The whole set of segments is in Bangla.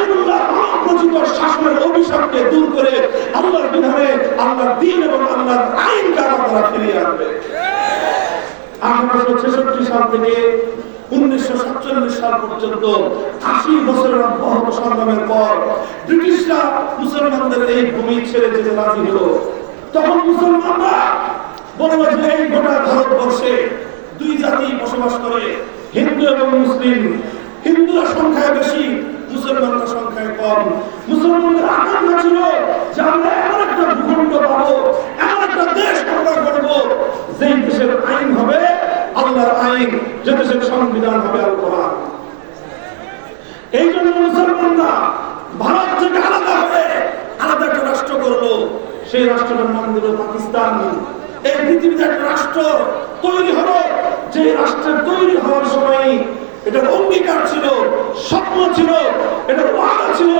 গায়রুল্লাহ রচিত শাসনের অভিশাপকে দূর করে আল্লাহর বিধানে আল্লাহর দ্বীন এবং আল্লাহর আইনকে আমরা ফিরিয়ে আনবে। 1866 সাল থেকে 1947 সাল পর্যন্ত 80 বছরের অব্যাহত সংগ্রামের পর ব্রিটিশরা মুসলমানদের এই ভূমি ছেড়ে যেতে রাজি হলো। তখন মুসলমানরা বলল যে এই গোটা ভারতবর্ষে দুই জাতি বসবাস করে, হিন্দু এবং মুসলিম। হিন্দুরা সংখ্যায় বেশি, মুসলমানরা সংখ্যায় কম। মুসলমানদের আকাঙ্ক্ষা ছিল যে আমরা এমন একটা ভূখণ্ড পাবো, এমন একটা দেশ আমরা করবো যেই দেশের আইন হবে আল্লাহর আইন, যে দেশের সংবিধান হবে আল কোরআন। এই জন্য মুসলমানরা ভারত থেকে আলাদা হয়ে আলাদা একটা রাষ্ট্র করলো। সেই রাষ্ট্রটার নাম দিল পাকিস্তান। এই পৃথিবীতে একটা রাষ্ট্র তৈরি হলো, যে রাষ্ট্রের তৈরি হওয়ার সময় এটার অঙ্গীকার ছিল, স্বপ্ন ছিল, এটার ওয়াদা ছিল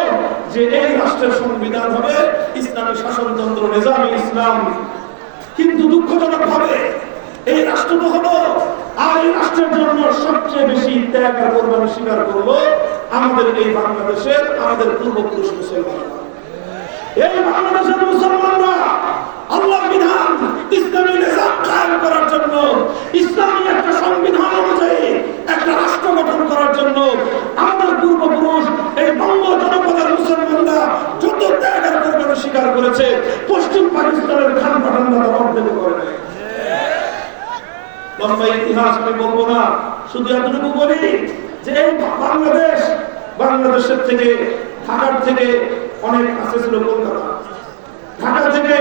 যে এই রাষ্ট্রের সংবিধান হবে ইসলামী শাসনতন্ত্র, নিজামে ইসলাম। কিন্তু দুঃখজনক ভাবে এই রাষ্ট্র তো হলো, আর এই রাষ্ট্রের জন্য সবচেয়ে বেশি ত্যাগ আর কোরবানি স্বীকার করলো আমাদের এই বাংলাদেশের, আমাদের পূর্বপুরুষ মুসলমানরা। এই বাংলাদেশের মুসলমানরা আল্লাহর বিধান, ইসলামী নিজাম কায়েম করার জন্য, ইসলামী একটা সংবিধান অনুযায়ী একটা রাষ্ট্র গঠন করার জন্য আমাদের পূর্বপুরুষ এই বঙ্গ জনপদের মুসলমানরা যত ত্যাগ আর কোরবানি স্বীকার করেছে, পশ্চিম পাকিস্তানের খান পাঠানরা অর্ধেক করে নেয়। লম্বা ইতিহাস আমি বলবো না, শুধু এতটুকু বলি যে এই বাংলাদেশের থেকে, ঢাকার থেকে অনেক কাছে ছিল কলকাতা। ঢাকা থেকে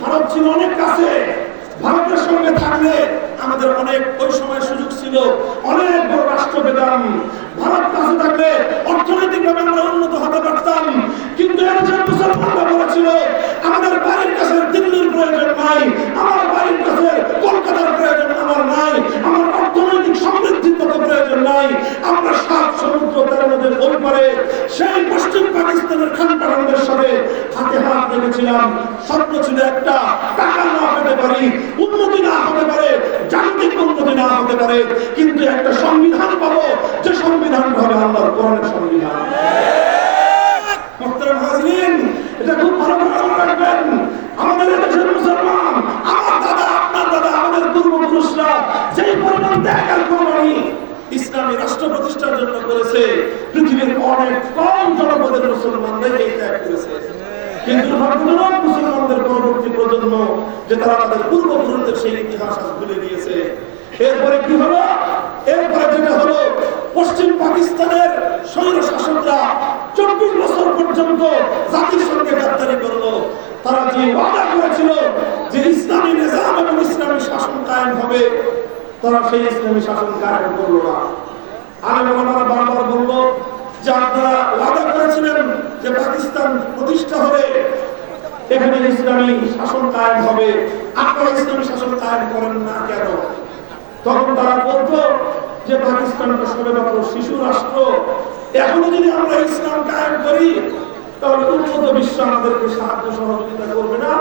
ভারত ছিল অনেক কাছে। ভারতের সঙ্গে থাকলে আমাদের অনেক ওই সময় সুযোগ ছিল, অনেক বড় রাষ্ট্র পেতাম। ভারত কাছে থাকলে অর্থনৈতিকভাবে আমরা উন্নত হতে পারতাম। কিন্তু একজন মুসলমানরা বলেছিল আমাদের বাড়ির কাছে দিল্লির প্রয়োজন নাই, আমার বাড়ির কাছে কলকাতার প্রয়োজন আমার নাই, আমার অর্থনৈতিক সমৃদ্ধির মতো প্রয়োজন নাই। আমরা 7 সমুদ্র 13 নদীর ওই পারে সেই পশ্চিম পাকিস্তানের খান পাঠানদের সাথে হাতে হাত রেখেছিলাম। স্বপ্ন ছিল একটা, টাকা না পেতে পারি, উন্নতি না হতে পারে, জাগতিক উন্নতি না হতে পারে, কিন্তু একটা সংবিধান পাবো যে সংবিধান হবে আল্লাহর কোরআনের সংবিধান। মুহতারাম হাজিরিন, এটা খুব ভালো করে মনে রাখবেন। আমাদের দেশের মুসলমান, আমার দাদা, আপনার দাদা, আমাদের পূর্বপুরুষরা যেই পরিমাণ ত্যাগ আর কোরবানি ইসলামী রাষ্ট্র প্রতিষ্ঠার জন্য করেছে, পৃথিবীর অনেক কম জনপদের মুসলমানদের এই ত্যাগ করেছে। কিন্তু ভারতের মুসলমানদের পরবর্তী প্রজন্ম যে তারা তাদের পূর্বপুরুষদের সেই ইতিহাস ভুলে গিয়েছে। এরপরে কি হলো? এরপরে যেটা হলো, পশ্চিম পাকিস্তানের স্বৈর শাসকরা 24 বছর পর্যন্ত জাতির সঙ্গে গাদ্দারি করলো। তারা যে ওয়াদা করেছিল যে ইসলামী নিজাম এবং ইসলামী শাসন কায়েম হবে, তারা সেই ইসলামী শাসন কায়েম করলো না। আলেম ওলামারা বারবার বলল যে আপনারা ওয়াদা করেছিলেন যে পাকিস্তান প্রতিষ্ঠা হবে, এখানে ইসলামী শাসন কায়েম হবে, আপনারা ইসলামী শাসন কায়েম করেন না কেন? তখন তারা বলতো যে পাকিস্তানটা সবেমাত্র শিশু রাষ্ট্র, এখনো যদি আমরা ইসলাম কায়েম করি তাহলে উন্নত বিশ্ব আমাদেরকে সাহায্য সহযোগিতা করবে না,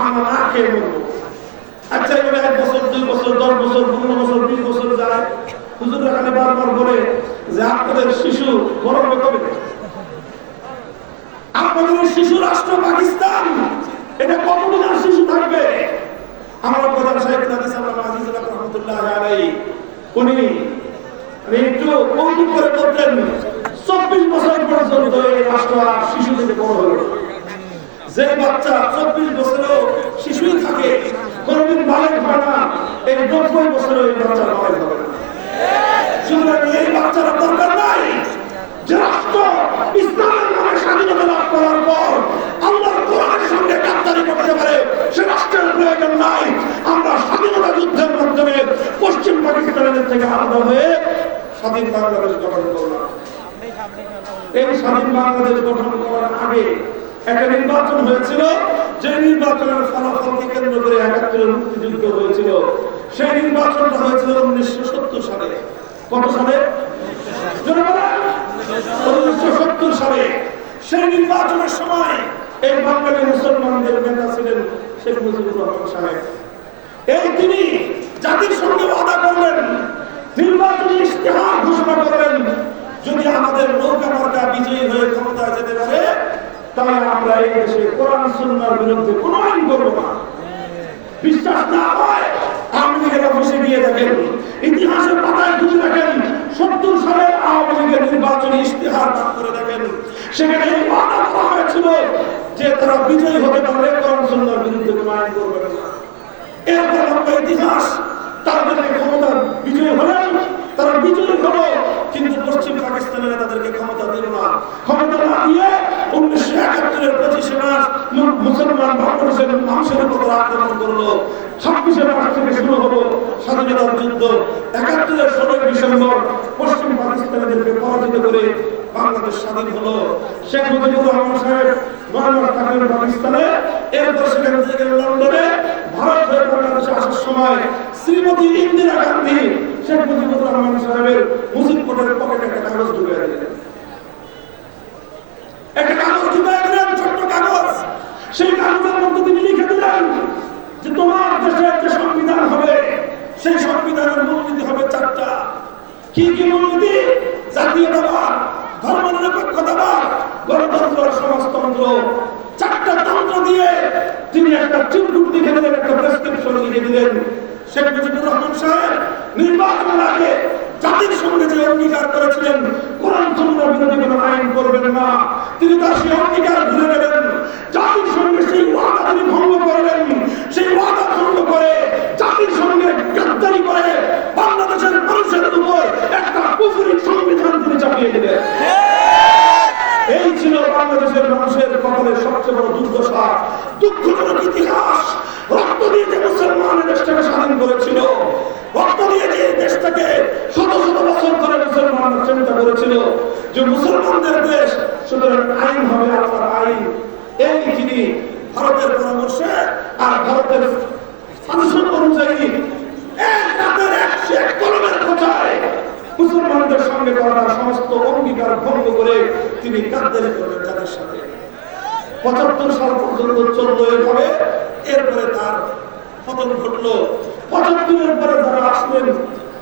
আমরা না খেয়ে মরবো। আচ্ছা, এভাবে 1 বছর 2 বছর 10 বছর 15 বছর 20 বছর যায়, হুজুর এখানে বারবার বলে যে আপনাদের শিশু বড় হবে কবে? আপনাদের শিশু রাষ্ট্র পাকিস্তান, এটা কতদিন আর শিশু থাকবে? আমার প্রধান সাহেব হাদিস আল্লামা আজিজুল্লাহ রাহমাতুল্লাহ আলাইহি উনি একটু কৌতুক করে বলতেন 24 বছর পর্যন্ত এই রাষ্ট্র আর শিশু থেকে বড় হলো। যে বাচ্চা 24 বছরেও শিশুই থাকে, কোনদিন বালেক হয় না, এই 90 বছরেও এই বাচ্চা বালেক হবে না। সুতরাং এই বাচ্চারা দরকার নাই। যে রাষ্ট্র ইসলামের নামে স্বাধীনতা লাভ করার পর আল্লাহর কোরআনের সঙ্গে গাদ্দারি করতে পারে, সে রাষ্ট্রের প্রয়োজন নাই। আমরা স্বাধীনতা যুদ্ধের মাধ্যমে পশ্চিম পাকিস্তানের থেকে আলাদা হয়ে স্বাধীন বাংলাদেশ গঠন করলাম। এই স্বাধীন বাংলাদেশ গঠন করার আগে একটা নির্বাচন হয়েছিল, যে নির্বাচনের ফলাফলকে কেন্দ্র করে ৭১ মুক্তিযুদ্ধ হয়েছিল। সেই নির্বাচনটা হয়েছিল 1970 সালে। কত সালে? 1970 সালে। সেই নির্বাচনের সময় এই বাঙালি মুসলমানদের নেতা ছিলেন শেখ মুজিবুর রহমান সাহেব। এই তিনি জাতির সঙ্গে ওয়াদা করলেন, নির্বাচনী ইশতেহার ঘোষণা করলেন, যদি আমাদের নৌকা মার্কা বিজয়ী হয়ে ক্ষমতায় আমরা এই দেশে কোরআন সুন্নাহর বিরুদ্ধে কোনো আইন করব না। বিশ্বাস না হয় আওয়ামী লীগের অফিসে গিয়ে দেখেন, ইতিহাসের পাতায় খুঁজে দেখেন, 70 সালে আওয়ামী লীগের নির্বাচনী ইশতেহার পাঠ করে দেখেন, সেখানে এই ওয়াদা করা হয়েছিল যে তারা বিজয়ী হতে পারলে কোরআন সুন্নাহর বিরুদ্ধে কোনো আইন করবে না। এরপর আমরা ইতিহাস তাদেরকে ক্ষমতা বিজয়ী হলেন, তারা বিজয়ী হলো, কিন্তু পশ্চিম পাকিস্তানের তাদেরকে ক্ষমতা দিল না। ক্ষমতা না দিয়ে 1971-এর 25শে মার্চ মুসলমান বাংলাদেশের মানুষের উপর আক্রমণ করলো। 26শে মার্চ থেকে শুরু হলো স্বাধীনতার যুদ্ধ। 71-এর 16 ডিসেম্বর পশ্চিম পাকিস্তানিদেরকে পরাজিত করে বাংলাদেশ স্বাধীন হলো। শেখ মুজিবুর রহমান সাহেব 9 মাস থাকলেন পাকিস্তানে। এরপর সেখান থেকে লন্ডনে ভারত হয়ে বাংলাদেশে আসার সময় শ্রীমতী ইন্দিরা গান্ধী শেখ মুজিবুর রহমান সাহেবের মুজিব কোটের পকেটে একটা কাগজ ঢুকিয়ে দিলেন। একটা কাগজ ঢুকিয়ে দিলেন, ছোট্ট কাগজ। সেই কাগজের মধ্যে তিনি লিখে দিলেন যে তোমার দেশের যে সংবিধান হবে সেই সংবিধানের মূলনীতি হবে 4টা। কি কি মূলনীতি? জাতীয়তাবাদ, ধর্মনিরপেক্ষতাবাদ, গণতন্ত্র, সমাজতন্ত্র। 4টা তন্ত্র দিয়ে তিনি একটা চিরকুট লিখে দিলেন, একটা প্রেসক্রিপশন লিখে দিলেন। শেখ মুজিবুর রহমান সাহেব নির্বাচনের আগে জাতির সঙ্গে যে অঙ্গীকার করেছিলেন কোরআন সুন্নাহ বিরোধী কোনো আইন করবেন না, তিনি তার সেই অঙ্গীকার ভুলে গেলেন। জাতির সঙ্গে সেই ওয়াদা তিনি ভঙ্গ করলেন। সেই ওয়াদা ভঙ্গ করে জাতির সঙ্গে গাদ্দারি করে বাংলাদেশের মানুষের উপর একটা কুফরি সংবিধান তিনি চাপিয়ে দিলেন। এই ছিল বাংলাদেশের মানুষের কপালের সবচেয়ে বড় দুর্দশা, দুঃখজনক ইতিহাস। রক্ত দিয়ে যে মুসলমান দেশটাকে স্বাধীন করেছিল, রক্ত দিয়ে যে দেশটাকে শত শত বছর ধরে মুসলমান চিন্তা করেছিল যে মুসলমানদের দেশ, সুতরাং আইন হবে আল্লাহর আইন। এই তিনি ভারতের পরামর্শে আর ভারতের সাজেশন অনুযায়ী এক রাতের 101 কলমের খোঁচায় মুসলমানদের সঙ্গে করা সমস্ত অঙ্গীকার ভঙ্গ করে তিনি গাদ্দারি করলেন যাদের সাথে। 75 সাল পর্যন্ত চললো এভাবে। এরপরে তার পতন ঘটলো। 75-এর পরে যারা আসলেন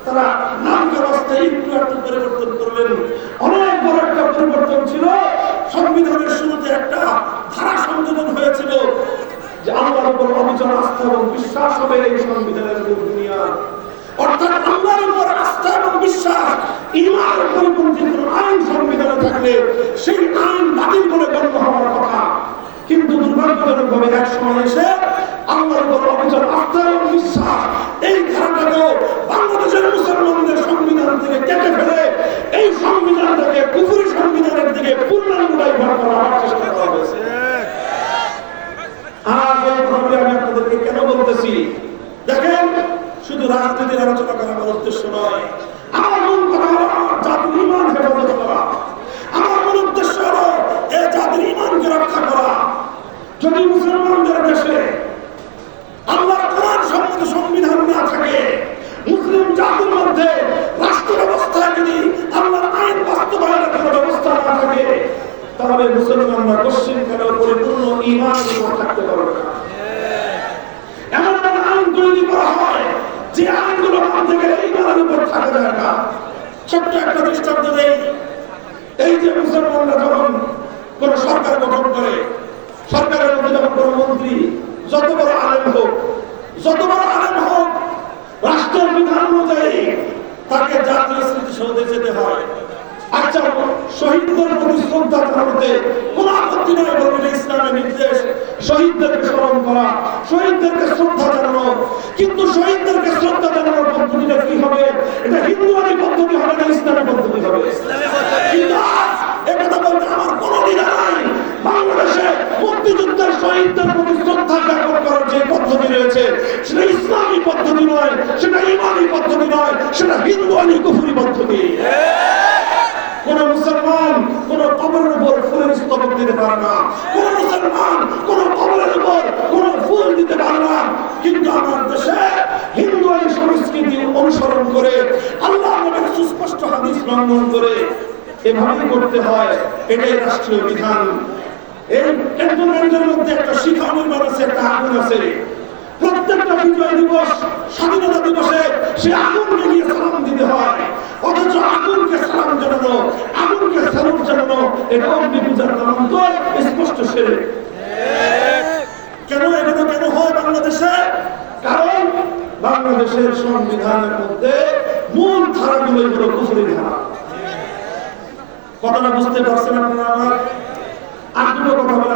তারা নাম ব্যবস্থায় একটু একটু পরিবর্তন করলেন। অনেক বড় একটা পরিবর্তন ছিল। সংবিধানের শুরুতে একটা ধারা সংযোজন হয়েছিল যে আল্লাহর উপর অবিচল আস্থা এবং বিশ্বাস হবে এই সংবিধানের দুনিয়া। অর্থাৎ আল্লাহর উপর আস্থা এবং বিশ্বাস, ঈমানের পরিপন্থী কোন আইন সংবিধানে থাকলে সেই আইন বাতিল বলে গণ্য হওয়ার কথা। কিন্তু দুর্ভাগ্যজনকভাবে এক সময় এসে আল্লাহর উপর অবিচল আস্থা এবং বিশ্বাস এই ধারাটাকেও বাংলাদেশের মুসলমানদের সংবিধান থেকে কেটে ফেলে এই সংবিধানটাকে কুফরি সংবিধানের দিকে পূর্ণাঙ্গটাই ভাগ করার চেষ্টা করা হয়েছে। আজ এই কথাগুলি আমি আপনাদেরকে কেন বলতেছি দেখেন, শুধু রাজনীতির আলোচনা করা আমার উদ্দেশ্য নয়। আমার মূল কথা হলো আমার জাতির ঈমান হেফাজত করা। আমার মূল উদ্দেশ্য হলো এই জাতির ঈমানকে রক্ষা করা। যদি মুসলমানদের দেশে আল্লাহর কোরআন সম্মত সংবিধান না থাকে, মুসলিম জাতির মধ্যে রাষ্ট্র ব্যবস্থায় যদি আল্লাহর আইন বাস্তবায়নের কোনো ব্যবস্থা না থাকে, তাহলে মুসলমানরা পশ্চিমকালেও পরিপূর্ণ ঈমান নিয়ে থাকতে পারবে না। এমন একটা আইন তৈরি করা হয় যে আইনগুলো মানতে গেলে ঈমানের উপর থাকা যায় না। ছোট্ট একটা দৃষ্টান্ত দেই। এই যে মুসলমানরা যখন কোন সরকার গঠন করে, সরকারের মধ্যে যখন কোন মন্ত্রী যত বড় আলেম হোক, রাষ্ট্রের বিধান অনুযায়ী তাকে জাতীয় স্মৃতিসৌধে যেতে হয়। আচ্ছা, শহীদদের প্রতি শ্রদ্ধা জানাতে কোন আপত্তি নয়, বলবেন ইসলামের নির্দেশ শহীদদেরকে স্মরণ করা, শহীদদেরকে শ্রদ্ধা জানানো। কিন্তু শহীদদেরকে শ্রদ্ধা জানানোর পদ্ধতিটা কি হবে? এটা হিন্দুয়ানি পদ্ধতি হবে না ইসলামী পদ্ধতি হবে? কিন্তু আজ একথা বলতে আমার কোনো দ্বিধা নাই। বাংলাদেশে মুক্তিযুদ্ধের শহীদদের প্রতি শ্রদ্ধা জ্ঞাপন করার যে পদ্ধতি রয়েছে সেটা ইসলামী পদ্ধতি নয়, সেটা ইমানি পদ্ধতি নয়, সেটা হিন্দুয়ানি কুফরি পদ্ধতি। কোন মুসলমান কোন কবরের উপর ফুলের স্তবক দিতে পারে না, কোন মুসলমান কোন কবরের উপর কোন ফুল দিতে পারে না। কিন্তু আমার দেশে হিন্দুয়ানি সংস্কৃতি অনুসরণ করে আল্লাহ নবীর সুস্পষ্ট হাদিস লঙ্ঘন করে এভাবে করতে হয়। এটাই রাষ্ট্রীয় বিধান। এই ক্যান্টনমেন্টের মধ্যে একটা শিখা নির্মাণ আছে, একটা আগুন আছে। প্রত্যেকটা বিজয় দিবস, স্বাধীনতা দিবসে সে আগুনকে গিয়ে সালাম দিতে হয়। অথচ আগুনকে সালাম জানানো, আগুনকে সালাম জানানো এটা অগ্নি পূজার নামান্তর, স্পষ্ট সেরে। বাংলাদেশের সংবিধানের মধ্যে মূল ধারাগুলো হলো কুফরি ধারা। কথাটা বুঝতে পারছেন আপনারা? আমার আর দুটো কথা বলে